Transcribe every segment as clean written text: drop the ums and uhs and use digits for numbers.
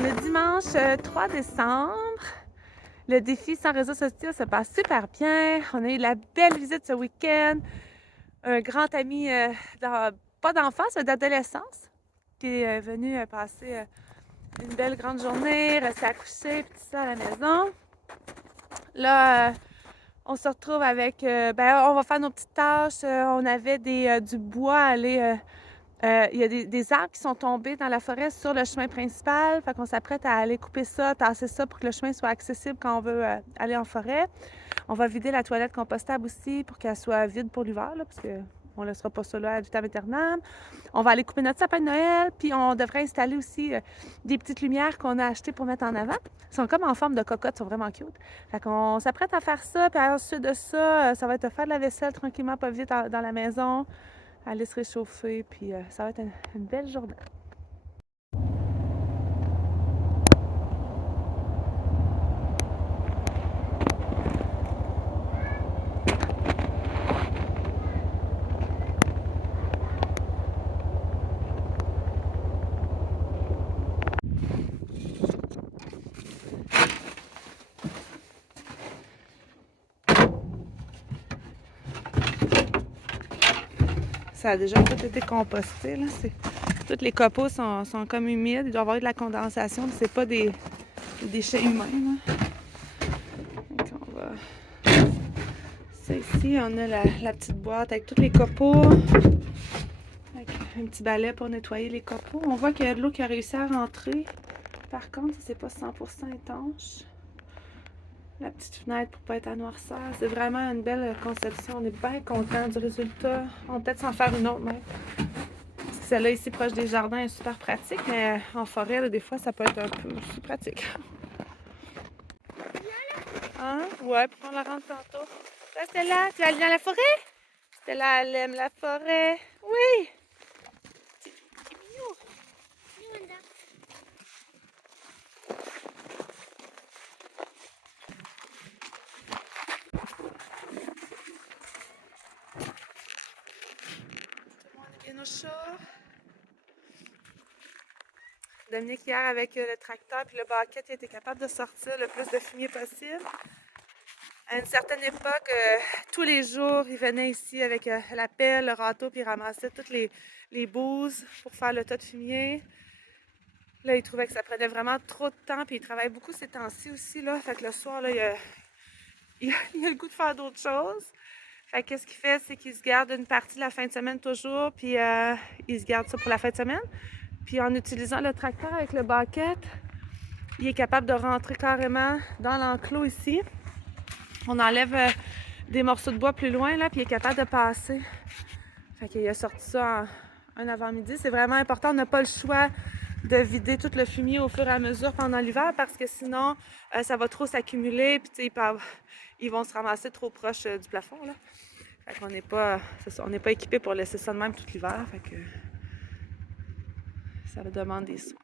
On est dimanche 3 décembre. Le défi sans réseaux sociaux se passe super bien. On a eu la belle visite ce week-end. Un grand ami, pas d'enfance, mais d'adolescence, qui est venu passer une belle grande journée, rester à coucher, puis tout ça à la maison. Là, on se retrouve avec... on va faire nos petites tâches. On avait du bois à aller... il y a des arbres qui sont tombés dans la forêt sur le chemin principal. Fait qu'on s'apprête à aller couper ça, tasser ça pour que le chemin soit accessible quand on veut aller en forêt. On va vider la toilette compostable aussi pour qu'elle soit vide pour l'hiver, là, parce qu'on ne laissera pas ça là à vitam aeternam. On va aller couper notre sapin de Noël, puis on devrait installer aussi des petites lumières qu'on a achetées pour mettre en avant. Elles sont comme en forme de cocotte, sont vraiment cute. Fait qu'on s'apprête à faire ça, puis ensuite de ça, ça va être de faire de la vaisselle tranquillement, pas vite dans la maison, aller se réchauffer, puis ça va être une belle journée. Ça a déjà tout été composté, là. Tous les copeaux sont comme humides. Il doit y avoir de la condensation. C'est pas des déchets humains, là. Donc on va... Ça ici, on a la petite boîte avec tous les copeaux. Avec un petit balai pour nettoyer les copeaux. On voit qu'il y a de l'eau qui a réussi à rentrer. Par contre, c'est pas 100% étanche. La petite fenêtre pour pas être à noirceur. C'est vraiment une belle conception. On est bien content du résultat. On va peut-être s'en faire une autre même. Celle-là ici proche des jardins est super pratique, mais en forêt, là, des fois, ça peut être un peu aussi pratique. Hein? Ouais, puis on la rentre tantôt. Là, Stella, tu vas aller dans la forêt? Stella, elle aime la forêt. Oui! C'est mignon. Tout le monde est bien au chaud. Dominique, hier, avec le tracteur puis le baquet, il était capable de sortir le plus de fumier possible. À une certaine époque, tous les jours, il venait ici avec la pelle, le râteau, puis il ramassait toutes les bouses pour faire le tas de fumier. Là, il trouvait que ça prenait vraiment trop de temps, puis il travaille beaucoup ces temps-ci aussi, là. Fait que le soir, là, il a le goût de faire d'autres choses. Fait que qu'est-ce qu'il fait, c'est qu'il se garde une partie de la fin de semaine toujours, puis il se garde ça pour la fin de semaine. Puis en utilisant le tracteur avec le bucket, il est capable de rentrer carrément dans l'enclos ici. On enlève des morceaux de bois plus loin, là, puis il est capable de passer. Fait qu'il a sorti ça un avant-midi. C'est vraiment important, on n'a pas le choix de vider tout le fumier au fur et à mesure pendant l'hiver parce que sinon, ça va trop s'accumuler, puis ils vont se ramasser trop proche du plafond, là. Fait qu'on n'est pas, on n'est pas équipé pour laisser ça de même tout l'hiver, fait que ça demande des soins.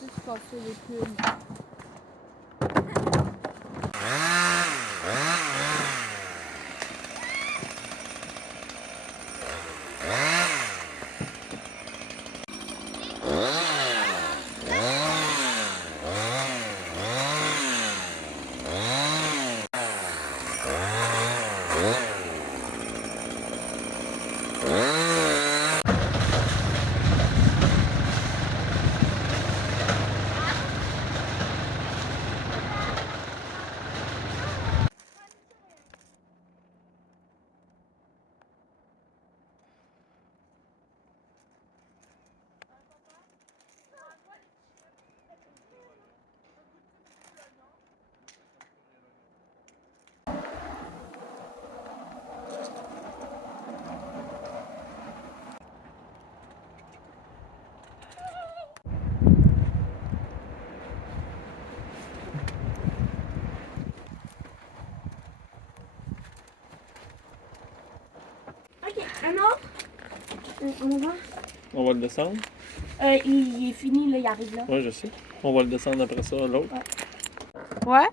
juste casser les plumes. Ok, un autre. On va. On va le descendre? Il est fini, là, il arrive là. Ouais, je sais. On va le descendre après ça, l'autre. Ouais?